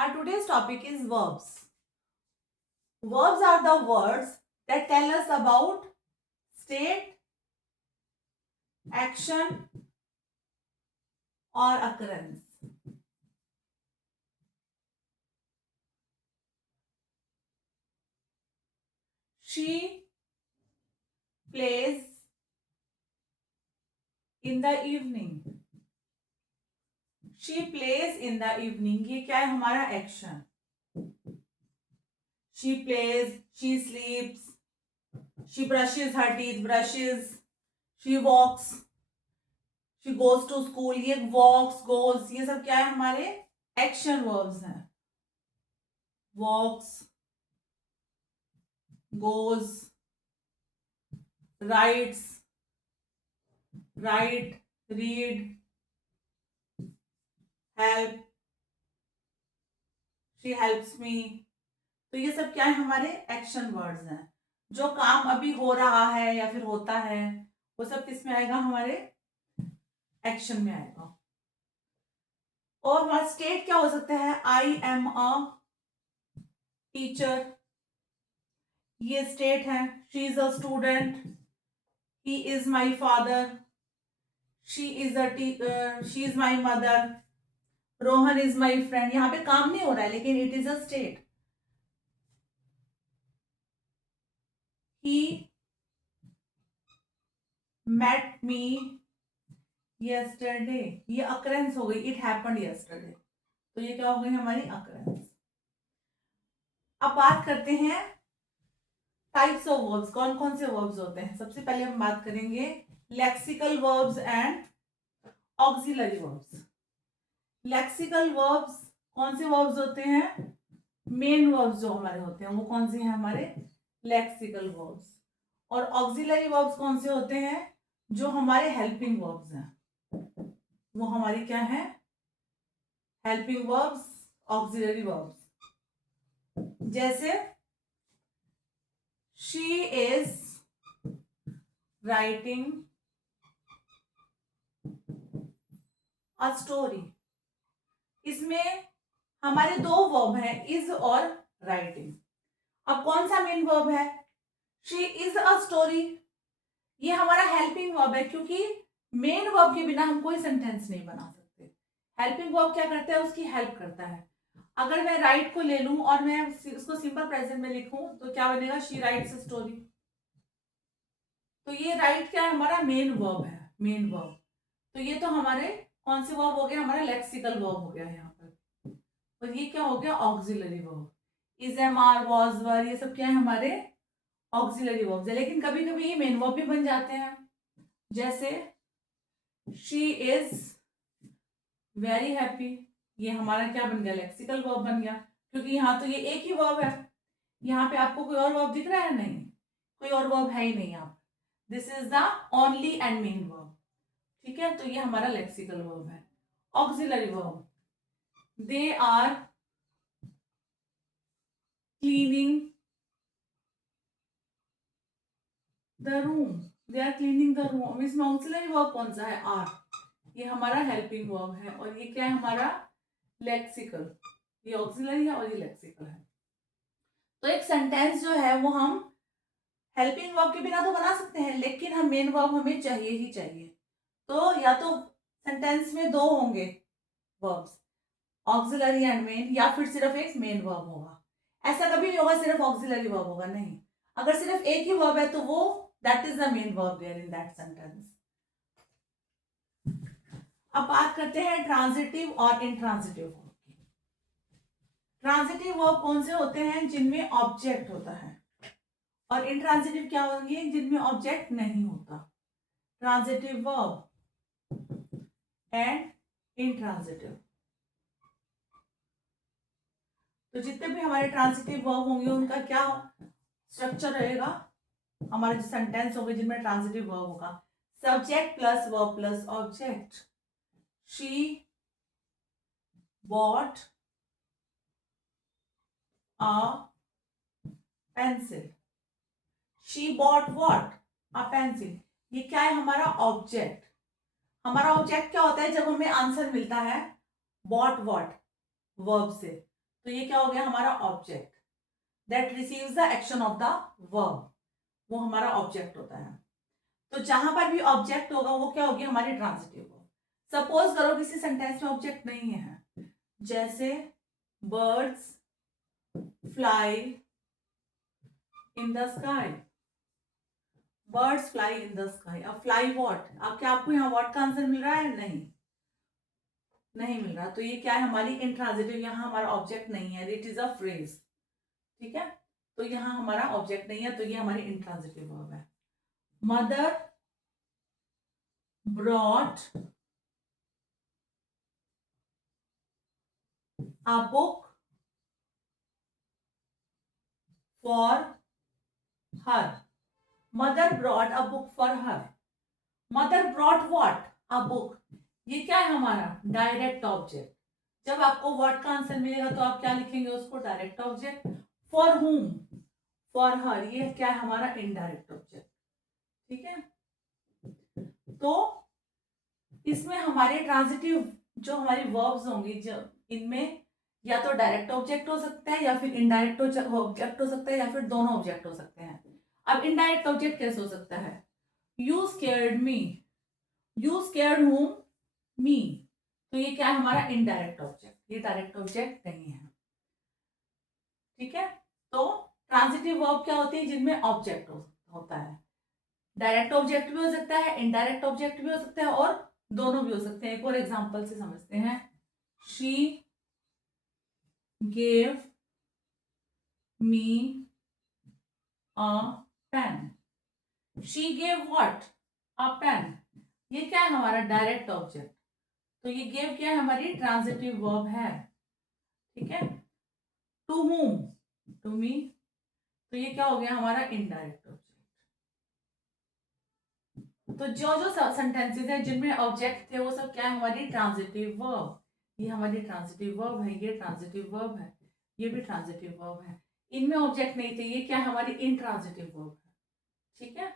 Our today's topic is verbs. Verbs are the words that tell us about state, action, or occurrence. She plays in the evening. She plays in the evening. ये क्या है हमारा action. She plays, she sleeps, she brushes her teeth, she walks, she goes to school. ये walks, goes, ये सब क्या है हमारे एक्शन वर्ब्स हैं. Walks, goes, writes, write, read, help, she helps me. तो ये सब क्या है हमारे एक्शन वर्ड्स हैं. जो काम अभी हो रहा है या फिर होता है वो सब किस में आएगा, हमारे एक्शन में आएगा. और हमारा स्टेट क्या हो सकता है, आई एम अ टीचर, ये स्टेट है. She is a student, he is my father, she is my mother, Rohan is my friend. यहाँ पे काम नहीं हो रहा है लेकिन it is a state. He met me yesterday, ये अकरेंस हो गई. इट हैपेंड यस्टरडे, तो ये क्या हो गई हमारी अकरेंस. अब बात करते हैं टाइप्स ऑफ वर्ब्स. कौन कौन से वर्ब्स होते हैं. सबसे पहले हम बात करेंगे lexical verbs and auxiliary verbs. Lexical verbs कौन से वर्ब्स होते हैं, मेन वर्ब्स जो हमारे होते हैं वो कौन से हैं हमारे लेक्सिकल वर्ब्स. और ऑक्सिलरी वर्ब्स कौन से होते हैं, जो हमारे हेल्पिंग वर्ब्स हैं वो हमारी क्या है, हेल्पिंग वर्ब्स, ऑक्सिलरी वर्ब्स. जैसे she is writing a story. इसमें हमारे दो वर्ब हैं, इज और राइटिंग. अब कौन सा मेन वर्ब है, शी इज अ स्टोरी. ये हमारा हेल्पिंग वर्ब है क्योंकि मेन वर्ब के बिना हम कोई सेंटेंस नहीं बना सकते. हेल्पिंग वर्ब क्या करता है, उसकी हेल्प करता है. अगर मैं राइट को ले लूं और मैं उसको सिंपल प्रेजेंट में लिखूं तो क्या बनेगा, शी राइट्स अ स्टोरी. तो ये राइट क्या है, हमारा मेन वर्ब है, मेन वर्ब. तो ये तो हमारे कौन से वर्ब हो गया, हमारा लेक्सिकल वर्ब हो गया यहाँ पर. और ये क्या हो गया, auxiliary verb. Is, am, are, was, were, ये सब क्या है हमारे ऑक्सिलरी वर्ब्स है. लेकिन कभी कभी ये मेन वर्ब भी बन जाते हैं. जैसे शी इज वेरी हैप्पी, ये हमारा क्या बन गया, लेक्सिकल वर्ब बन गया. क्योंकि यहाँ तो ये एक ही वर्ब है. यहाँ पे आपको कोई और वर्ब दिख रहा है, नहीं, कोई और वर्ब है ही नहीं यहाँ. This is the only and main verb. ठीक है, तो ये हमारा लेक्सिकल वर्ब है. Auxiliary verb, they are cleaning the room, they are cleaning the room. इसमें ऑक्सिलरी वर्ब कौन सा है, आर. ये हमारा हेल्पिंग वर्ब है और ये क्या है हमारा लेक्सिकल. ये ऑक्सिलरी है और ये लेक्सिकल है. तो एक सेंटेंस जो है वो हम हेल्पिंग वर्ब के बिना तो बना सकते हैं लेकिन हम मेन वर्ब हमें चाहिए ही चाहिए. तो या तो सेंटेंस में दो होंगे वर्ब्स, ऑक्सिलरी एंड मेन, या फिर सिर्फ एक मेन वर्ब होगा. ऐसा कभी नहीं होगा सिर्फ ऑक्सिलरी वर्ब होगा, नहीं. अगर सिर्फ एक ही वर्ब है तो वो that is the main verb there in that sentence. अब बात करते हैं ट्रांजिटिव और इंट्रांजिटिव वर्ब की. ट्रांजिटिव वर्ब कौन से होते हैं, जिनमें ऑब्जेक्ट होता है. और इंट्रांजिटिव क्या होंगे, जिनमें ऑब्जेक्ट नहीं होता. Transitive verb and intransitive. तो जितने भी हमारे ट्रांजिटिव वर्ब होंगे उनका क्या स्ट्रक्चर रहेगा, हमारे जो सेंटेंस होंगे जिनमें ट्रांजिटिव वर्ब होगा, subject plus verb plus object. She bought a pencil. She bought what, a pencil. ये क्या है हमारा ऑब्जेक्ट. हमारा ऑब्जेक्ट क्या होता है, जब हमें आंसर मिलता है बॉट व्हाट वर्ब से, तो ये क्या हो गया हमारा object that receives the action of the verb, वो हमारा ऑब्जेक्ट होता है। तो जहां पर भी ऑब्जेक्ट होगा वो क्या होगी हमारी ट्रांजिटिव वर्ब। सपोज करो किसी सेंटेंस में ऑब्जेक्ट नहीं है, जैसे birds fly in the sky, birds fly in the sky. अब फ्लाई वॉट, अब क्या आपको यहाँ वॉट का आंसर मिल रहा है? नहीं, नहीं मिल रहा। तो ये क्या है हमारी इंट्रांजिटिव, यहाँ हमारा ऑब्जेक्ट नहीं है, इट इज अ फ्रेज, ठीक है। तो यहाँ हमारा ऑब्जेक्ट नहीं है, तो ये हमारी इंट्रांजिटिव वर्ब है। Mother brought a book for her, mother brought a book for her, mother brought what, a book। ये क्या है हमारा डायरेक्ट ऑब्जेक्ट। जब आपको व्हाट का आंसर मिलेगा तो आप क्या लिखेंगे उसको, direct object. For whom, for her, ये क्या है हमारा इनडायरेक्ट ऑब्जेक्ट, ठीक है। तो इसमें हमारे ट्रांजिटिव जो हमारी वर्ब्स होंगी, जो इनमें या तो डायरेक्ट ऑब्जेक्ट हो सकता है या फिर इनडायरेक्ट ऑब्जेक्ट हो सकता है या फिर दोनों ऑब्जेक्ट हो सकते हैं। अब इनडायरेक्ट ऑब्जेक्ट कैसे हो सकता है? You scared me, you scared whom, me. तो ये क्या है हमारा इनडायरेक्ट ऑब्जेक्ट, ये डायरेक्ट ऑब्जेक्ट नहीं है, ठीक है। तो ट्रांजिटिव वर्ब क्या होती है जिनमें ऑब्जेक्ट होता है, डायरेक्ट ऑब्जेक्ट भी हो सकता है, इनडायरेक्ट ऑब्जेक्ट भी हो सकता है और दोनों भी हो सकते हैं। एक और एग्जांपल से समझते हैं। She gave me a pen, she gave what, a pen। ये क्या है हमारा डायरेक्ट ऑब्जेक्ट, तो ये gave क्या है हमारी ट्रांजिटिव वर्ब है, ठीक है। टू whom, टू मी, तो ये क्या हो गया हमारा इनडायरेक्ट ऑब्जेक्ट। तो जो जो सेंटेंसेस है जिनमें ऑब्जेक्ट थे वो सब क्या है हमारी ट्रांजिटिव वर्ब। ये हमारी ट्रांजिटिव वर्ब है, ये ट्रांजिटिव वर्ब है, ये भी ट्रांजिटिव वर्ब है। इनमें ऑब्जेक्ट नहीं थे, ये क्या है हमारी इंट्रांजिटिव वर्ब है, ठीक है।